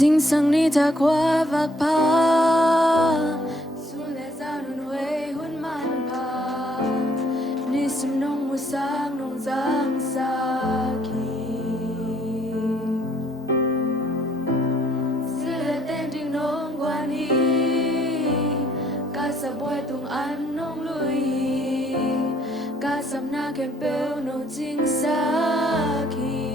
dinh sang ni ta qua vạc pa su le ra nun huê hun man pa ni sim nong mu sang nong giang sa ki sila tên ding nong quan hi ca sa boy tung an nong lui ca sam na kem peu nong jing sa ki